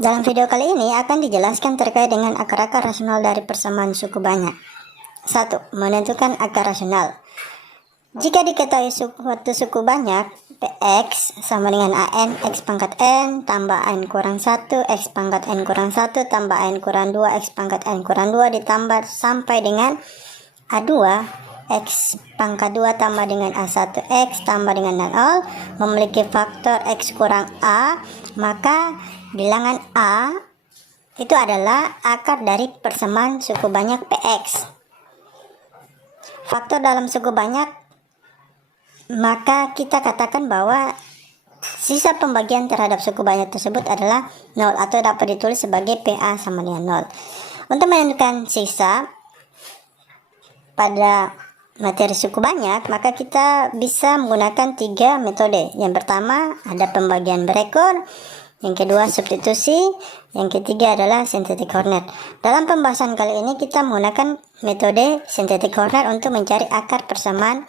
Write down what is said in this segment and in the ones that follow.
Dalam video kali ini akan dijelaskan terkait dengan akar-akar rasional dari persamaan suku banyak. 1. Menentukan akar rasional. Jika diketahui suatu suku banyak, Px sama dengan An X pangkat N tambah N kurang 1 X pangkat N kurang 1 tambah N kurang 2 X pangkat N kurang 2 ditambah sampai dengan A2 X pangkat 2 tambah dengan A1 X tambah dengan 0 memiliki faktor X kurang A, maka bilangan A itu adalah akar dari persamaan suku banyak Px. Faktor dalam suku banyak, maka kita katakan bahwa sisa pembagian terhadap suku banyak tersebut adalah 0 atau dapat ditulis sebagai PA sama dengan 0. Untuk menentukan sisa pada materi suku banyak, maka kita bisa menggunakan 3 metode. Yang pertama ada pembagian berekor, yang kedua substitusi, yang ketiga adalah synthetic coordinate. Dalam pembahasan kali ini kita menggunakan metode synthetic coordinate untuk mencari akar persamaan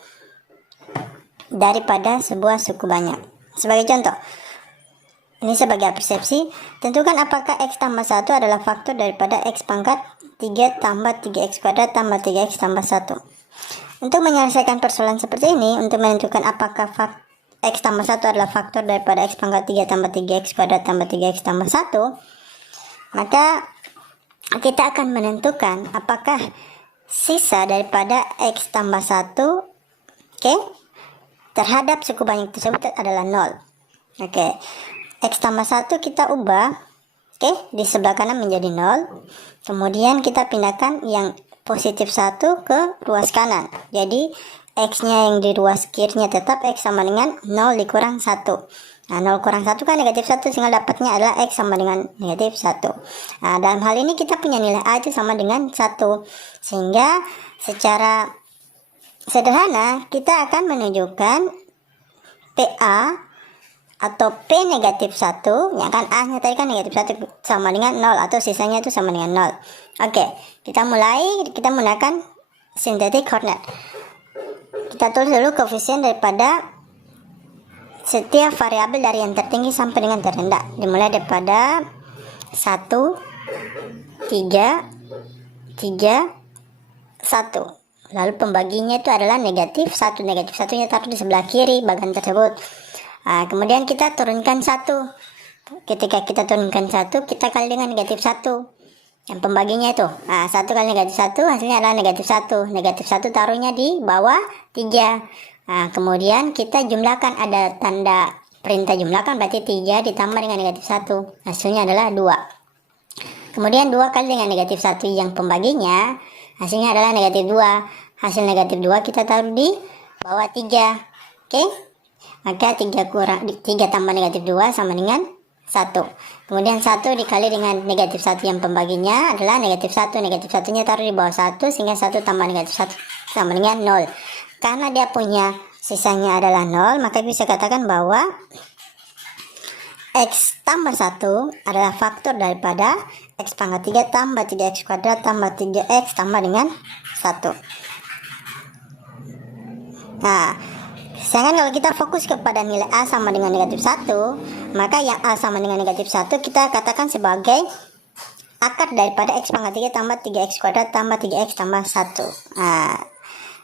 daripada sebuah suku banyak. Sebagai contoh, ini sebagai persepsi, tentukan apakah X tambah 1 adalah faktor daripada X pangkat 3 tambah 3X kuadrat tambah 3X tambah 1. Untuk menyelesaikan persoalan seperti ini, untuk menentukan apakah X tambah 1 adalah faktor daripada X pangkat 3 tambah 3X kuadrat tambah 3X tambah 1, maka kita akan menentukan apakah sisa daripada X tambah 1 terhadap suku banyak tersebut adalah 0. X tambah 1 kita ubah di sebelah kanan menjadi 0. Kemudian kita pindahkan yang positif 1 ke ruas kanan. Jadi X-nya yang di ruas kirinya tetap X sama dengan 0 dikurang 1. Nah, 0 kurang 1 kan negatif 1, sehingga dapatnya adalah X sama dengan negatif 1. Nah, dalam hal ini kita punya nilai A itu sama dengan 1. Sehingga secara sederhana kita akan menunjukkan PA atau P negatif 1, ya kan, A nya tadi kan negatif 1 sama dengan 0 atau sisanya itu sama dengan 0. Kita menggunakan synthetic coordinate. Kita tulis dulu koefisien daripada setiap variabel dari yang tertinggi sampai dengan terendah, dimulai daripada 1, 3, 3, 1. Lalu pembaginya itu adalah negatif 1. Negatif 1-nya taruh di sebelah kiri bagian tersebut. Kemudian kita turunkan 1. Ketika kita turunkan 1, kita kali dengan negatif 1. Yang pembaginya itu 1 kali negatif 1 hasilnya adalah negatif 1. Negatif 1 taruhnya di bawah 3. Kemudian kita jumlahkan, ada tanda perintah jumlahkan, berarti 3 ditambah dengan negatif 1, hasilnya adalah 2. Kemudian 2 kali dengan negatif 1 yang pembaginya, hasilnya adalah negatif 2. Hasil negatif 2 kita taruh di bawah 3. Maka 3 tambah negatif 2 sama dengan 1. Kemudian 1 dikali dengan negatif 1 yang pembaginya adalah negatif 1. Negatif 1-nya taruh di bawah 1, sehingga 1 tambah negatif 1 sama dengan 0. Karena dia punya sisanya adalah 0, maka bisa katakan bahwa X tambah 1 adalah faktor daripada X pangkat 3 tambah 3X kuadrat tambah 3X tambah dengan 1. Nah, sedangkan kalau kita fokus kepada nilai A sama dengan negatif 1, maka yang A sama dengan negatif 1 kita katakan sebagai akar daripada X pangkat 3 tambah 3X kuadrat tambah 3X tambah 1.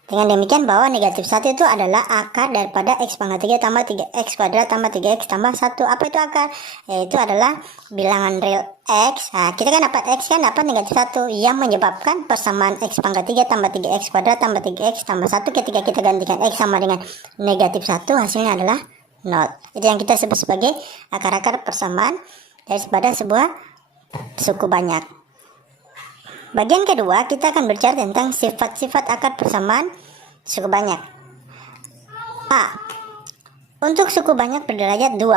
Dengan demikian bahwa negatif 1 itu adalah akar daripada X pangkat 3 tambah 3X kuadrat tambah 3X tambah 1. Apa itu akar? Yaitu adalah bilangan real X. Kita kan dapat X kan dapat negatif 1 yang menyebabkan persamaan X pangkat 3 tambah 3X kuadrat tambah 3X tambah 1. Ketika kita gantikan X sama dengan negatif 1, hasilnya adalah 0. Itu yang kita sebut sebagai akar-akar persamaan daripada sebuah suku banyak. Bagian kedua, kita akan berbicara tentang sifat-sifat akar persamaan suku banyak. A. Untuk suku banyak berderajat 2,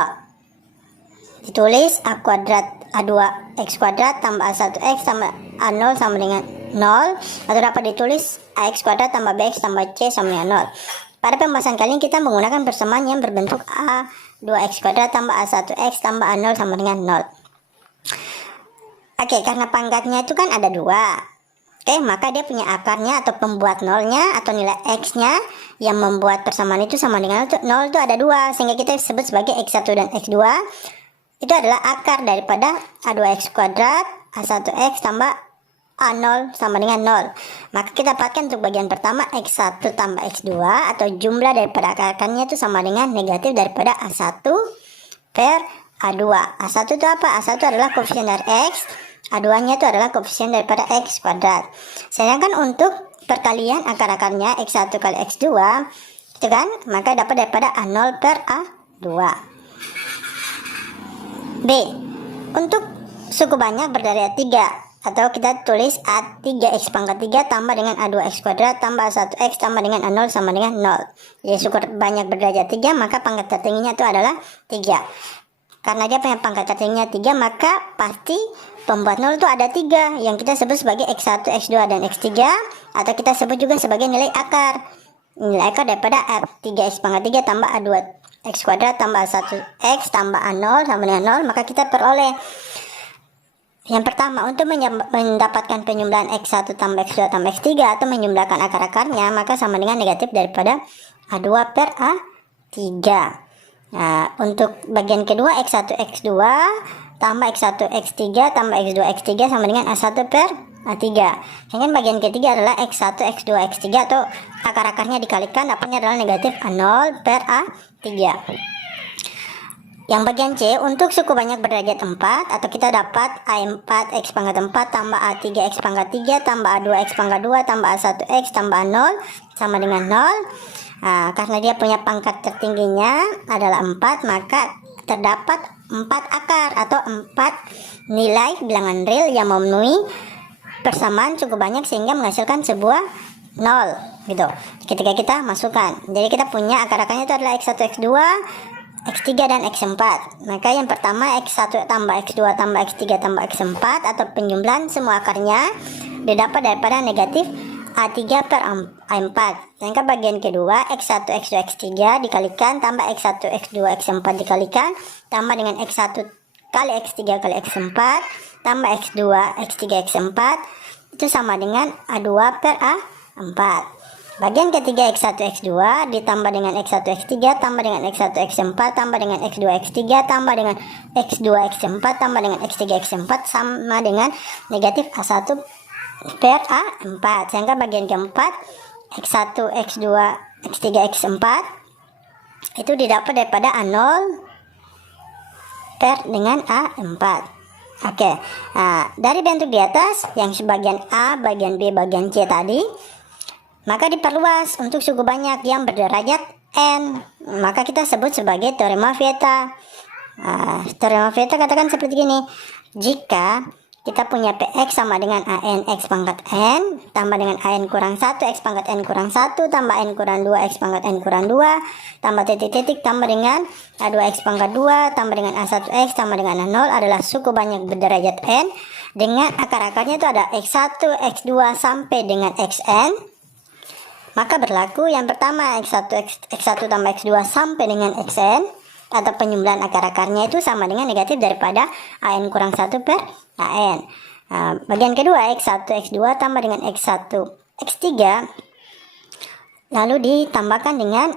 ditulis A kuadrat A2 X kuadrat tambah A1 X tambah A0 sama dengan 0, atau dapat ditulis AX kuadrat tambah BX tambah C sama dengan 0. Pada pembahasan kali ini kita menggunakan persamaan yang berbentuk A2 X kuadrat tambah A1 X tambah A0 sama dengan 0. Karena pangkatnya itu kan ada 2. Maka dia punya akarnya atau pembuat nolnya atau nilai X-nya yang membuat persamaan itu sama dengan 0 itu ada 2, sehingga kita sebut sebagai X1 dan X2. itu adalah akar daripada A2X kuadrat, A1X tambah A0 sama dengan 0. Maka kita dapatkan untuk bagian pertama X1 tambah X2 atau jumlah daripada akar-akarnya itu sama dengan negatif daripada A1 per A2. A1 itu apa? A1 adalah koefisien dari X, A2 nya itu adalah koefisien daripada X kuadrat. Sedangkan untuk perkalian akar-akarnya X1 kali X2 itu kan, maka dapat daripada A0 per A2. B. Untuk suku banyak berderet 3 atau kita tulis A3X pangkat 3 tambah dengan A2X kuadrat tambah A1X tambah dengan A0 sama dengan 0. Jadi suku banyak berderajat 3, maka pangkat tertingginya itu adalah 3. Karena dia punya pangkat tertingginya 3, maka pasti pembuat 0 itu ada 3 yang kita sebut sebagai X1, X2 dan X3, atau kita sebut juga sebagai nilai akar. Nilai akar daripada A3X pangkat 3 tambah A2X kuadrat tambah A1X tambah A0 sama dengan 0, maka kita peroleh yang pertama, untuk mendapatkan penjumlahan X1 tambah X2 tambah X3 atau menjumlahkan akar-akarnya, maka sama dengan negatif daripada A2 per A3. Nah, untuk bagian kedua X1 X2 tambah X1 X3 tambah X2 X3 sama dengan A1 per A3. Kemudian bagian ketiga adalah X1 X2 X3 atau akar-akarnya dikalikan, dapatnya adalah negatif A0 per A3. Yang bagian C, untuk suku banyak berderajat 4 atau kita dapat A4 X pangkat 4 tambah A3 X pangkat 3 tambah A2 X pangkat 2 tambah A1X tambah A0 sama dengan 0. Nah, karena dia punya pangkat tertingginya adalah 4, maka terdapat 4 akar atau 4 nilai bilangan real yang memenuhi persamaan suku banyak sehingga menghasilkan sebuah 0 gitu ketika kita masukkan. Jadi kita punya akar-akarnya itu adalah X1 X2 X3 dan X4. Maka yang pertama X1 tambah X2 tambah X3 tambah X4 atau penjumlahan semua akarnya didapat daripada negatif A3 per A4. Sedangkan bagian kedua X1 X2 X3 dikalikan tambah X1 X2 X4 dikalikan tambah dengan X1 kali X3 kali X4 tambah X2 X3 X4 itu sama dengan A2 per A4. Bagian ketiga X1 X2 ditambah dengan X1 X3 tambah dengan X1 X4 tambah dengan X2 X3 tambah dengan X2 X4 tambah dengan X3 X4 sama dengan negatif A1 per A4. Sehingga bagian keempat X1 X2 X3 X4 itu didapat daripada A0 per dengan A4. Oke. Nah, dari bentuk di atas yang sebagian A, bagian B, bagian C tadi, maka diperluas untuk suku banyak yang berderajat n, maka kita sebut sebagai teorema Vieta. Teorema Vieta katakan seperti ini: jika kita punya Px sama dengan An X pangkat n tambah dengan An kurang 1 X pangkat n kurang 1 tambah n kurang 2 X pangkat n kurang 2 tambah titik-titik tambah dengan A2 X pangkat 2 tambah dengan A1X tambah dengan A0 adalah suku banyak berderajat n dengan akar-akarnya itu ada X1 X2 sampai dengan Xn. Maka berlaku yang pertama X1 tambah X2 sampai dengan Xn atau penjumlahan akar-akarnya itu sama dengan negatif daripada An kurang 1 per An. Bagian kedua X1 X2 tambah dengan X1 X3 lalu ditambahkan dengan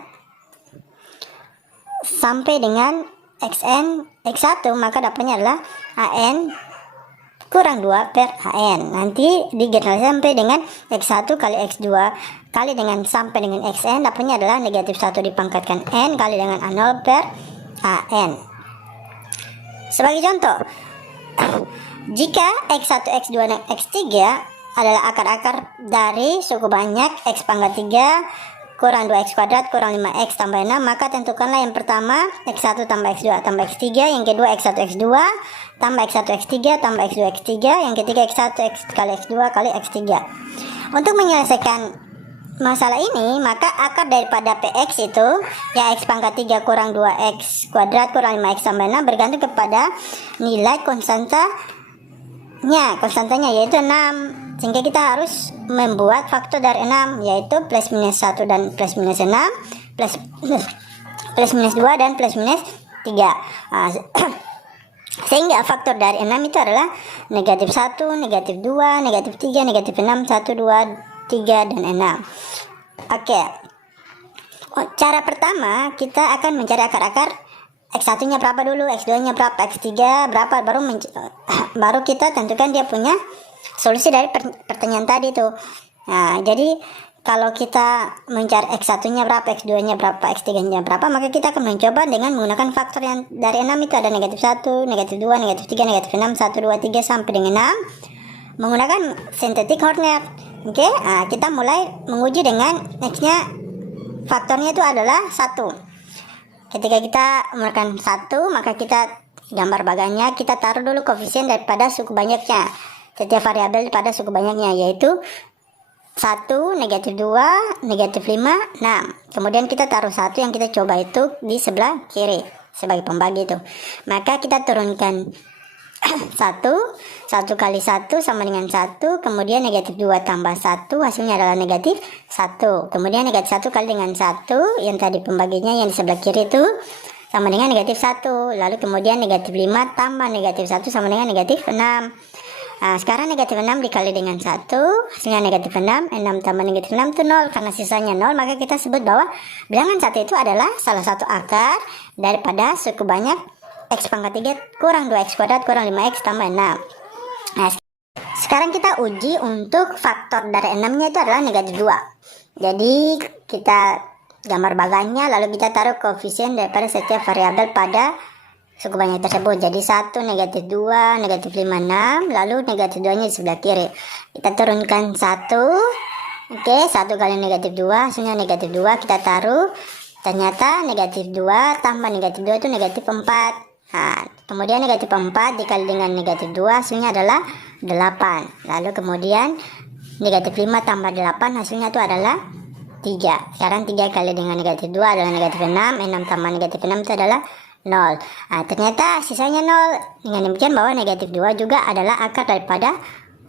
sampai dengan Xn X1, maka dapatnya adalah An kurang 2 per An. Nanti digeneralisasi sampai dengan X1 kali X2 kali dengan sampai dengan Xn, dapatnya adalah negatif 1 dipangkatkan N kali dengan A0 per An. Sebagai contoh, jika X1, X2, dan X3 adalah akar-akar dari suku banyak X pangkat 3 kurang 2X kuadrat kurang 5X tambah 6, maka tentukanlah yang pertama X1 tambah X2 tambah X3, yang kedua X1 X2 tambah X1 X3 tambah X2 X3, yang ketiga X1 kali X2 kali X3. Untuk menyelesaikan masalah ini, maka akar daripada Px itu ya X pangkat 3 kurang 2X kuadrat kurang 5X tambah 6 bergantung kepada nilai konstantanya yaitu 6, sehingga kita harus membuat faktor dari 6 yaitu plus minus 1 dan plus minus 6 plus minus 2 dan plus minus 3. Sehingga faktor dari 6 itu adalah negatif 1, negatif 2, negatif 3, negatif 6, 1, 2, 3, dan 6. Oke. Cara pertama kita akan mencari akar-akar X1 nya berapa dulu, X2 nya berapa, X3 berapa, baru kita tentukan dia punya solusi dari pertanyaan tadi tuh. Nah, jadi kalau kita mencari X1 nya berapa, X2 nya berapa, X3 nya berapa, maka kita akan mencoba dengan menggunakan faktor yang dari 6 itu ada negatif 1, negatif 2, negatif 3, negatif 6, 1, 2, 3 sampai dengan 6 menggunakan synthetic Horner. Oke, nah, kita mulai menguji dengan nextnya faktornya itu adalah 1. Ketika kita menggunakan 1, maka kita gambar bagannya, kita taruh dulu koefisien daripada suku banyaknya, setiap variabel pada suku banyaknya, yaitu 1, negatif 2, negatif 5, 6. Kemudian kita taruh 1 yang kita coba itu di sebelah kiri sebagai pembagi itu. Maka kita turunkan 1 kali 1 sama dengan 1, kemudian negatif 2 tambah 1, hasilnya adalah negatif 1. Kemudian negatif 1 kali dengan 1, yang tadi pembaginya yang di sebelah kiri itu sama dengan negatif 1. Lalu kemudian negatif 5 tambah negatif 1 sama dengan negatif 6. Nah, sekarang negatif 6 dikali dengan 1, hasilnya negatif 6, 6 tambah negatif 6 itu 0, karena sisanya 0, maka kita sebut bahwa bilangan 1 itu adalah salah satu akar daripada suku banyak X pangkat 3 kurang 2X kuadrat kurang 5X tambah 6. Nah, sekarang kita uji untuk faktor dari 6-nya itu adalah negatif 2. Jadi kita gambar bagannya, lalu kita taruh koefisien daripada setiap variabel pada suku banyak tersebut. Jadi 1, negatif 2, negatif 5, 6, lalu negatif 2 nya di sebelah kiri. Kita turunkan 1. Oke, 1 kali negatif 2, hasilnya negatif 2, kita taruh. Ternyata negatif 2 tambah negatif 2 itu negatif 4. Nah, kemudian negatif 4 dikali dengan negatif 2, hasilnya adalah 8. Lalu kemudian negatif 5 tambah 8, hasilnya itu adalah 3. Sekarang 3 kali dengan negatif 2 adalah negatif 6, 6 tambah negatif 6 itu adalah 0. Nah, ternyata sisanya 0. Dengan demikian bahwa negatif 2 juga adalah akar daripada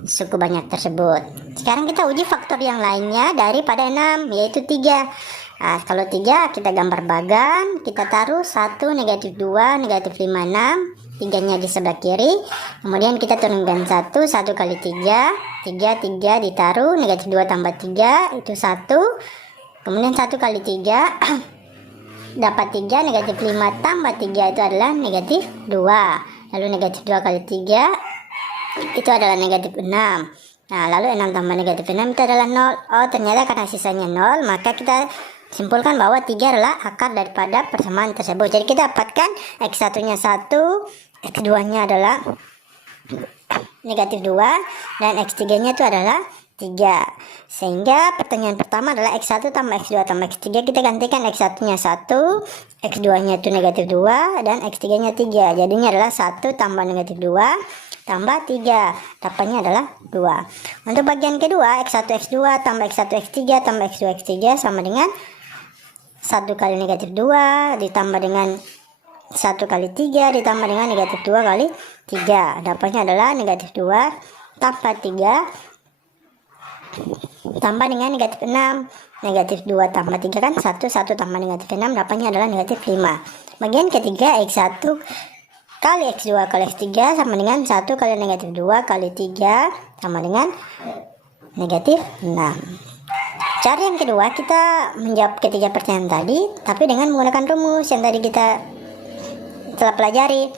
suku banyak tersebut. Sekarang kita uji faktor yang lainnya daripada 6, yaitu 3. Nah, kalau 3 kita gambar bagan, kita taruh 1, negatif 2, negatif 5, 6, 3-nya di sebelah kiri. Kemudian kita turunkan 1 kali 3, 3 ditaruh, negatif 2 tambah 3 itu 1. Kemudian 1 kali 3 dapat 3, negatif 5 tambah 3 itu adalah negatif 2. Lalu negatif 2 kali 3 itu adalah negatif 6. Nah, lalu 6 tambah negatif 6 itu adalah 0. Oh, ternyata karena sisanya 0, maka kita simpulkan bahwa 3 adalah akar daripada persamaan tersebut. Jadi kita dapatkan X1 nya 1, X2 nya adalah negatif 2, dan X3 nya itu adalah 3. Sehingga pertanyaan pertama adalah X1 tambah X2 tambah X3, kita gantikan X1 nya 1, X2 nya itu negatif 2, dan X3 nya 3. Jadinya adalah 1 tambah negatif 2 tambah 3, dapatnya adalah 2. Untuk bagian kedua, X1 X2 tambah X1 X3 tambah X2 X3 sama dengan 1 kali negatif 2 ditambah dengan 1 kali 3 ditambah dengan negatif 2 kali 3. Dapatnya adalah negatif 2 tambah 3 tambah dengan negatif 6. Negatif 2 tambah 3 kan 1 tambah negatif 6, dapatnya adalah negatif 5. Bagian ketiga, X1 kali X2 kali X3 sama dengan 1 kali negatif 2 kali 3 sama dengan negatif 6. Cara yang kedua, kita menjawab ketiga pertanyaan tadi, tapi dengan menggunakan rumus yang tadi kita telah pelajari.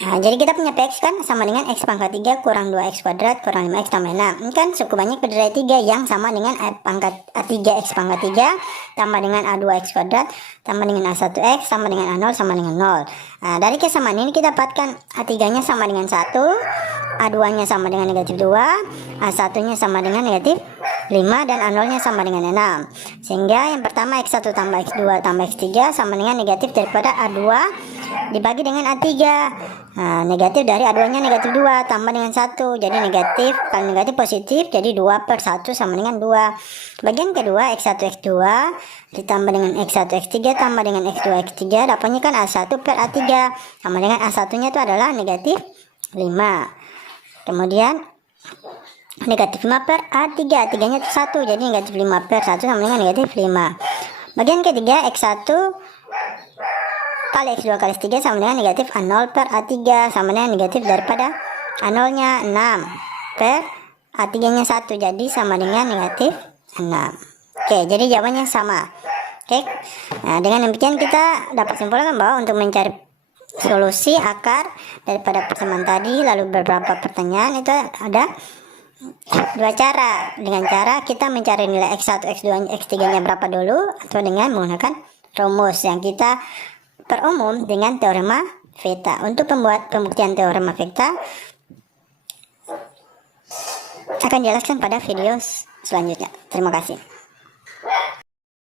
Nah, jadi kita punya Px kan sama dengan X pangkat 3 kurang 2X kuadrat kurang 5X tambah 6. Ini kan suku banyak berdiri 3 yang sama dengan A3X pangkat 3 tambah dengan A2X kuadrat tambah dengan A1X tambah dengan A0 sama dengan 0. Nah, dari kesamaan ini kita dapatkan A3 nya sama dengan 1, A2 nya sama dengan negatif 2, A1 nya sama dengan negatif 5, dan A0 nya sama dengan 6. Sehingga yang pertama X1 tambah X2 tambah X3 sama dengan negatif daripada A2 dibagi dengan A3. Nah, negatif dari A2 nya negatif 2 tambah dengan 1, jadi negatif kali negatif positif, jadi 2 per 1 sama dengan 2. Bagian kedua, X1 X2 ditambah dengan X1 X3 tambah dengan X2 X3, dapatnya kan A1 per A3 sama dengan A1 nya itu adalah negatif 5. Kemudian negatif 5 per A3, A3 nya itu 1, jadi negatif 5 per 1 sama dengan negatif 5. Bagian ketiga, X1 kali X2 kali X3 sama dengan negatif A0 per A3 sama dengan negatif daripada A0 nya 6 per A3 nya 1, jadi sama dengan negatif 6. Oke, jadi jawabannya sama. Oke. Nah, dengan demikian kita dapat simpulkan bahwa untuk mencari solusi akar daripada persamaan tadi lalu beberapa pertanyaan itu ada dua cara. Dengan cara kita mencari nilai X1, X2, X3 nya berapa dulu, atau dengan menggunakan rumus yang kita perumum dengan teorema Theta. Untuk pembuat pembuktian teorema Theta akan dijelaskan pada video selanjutnya. Terima kasih.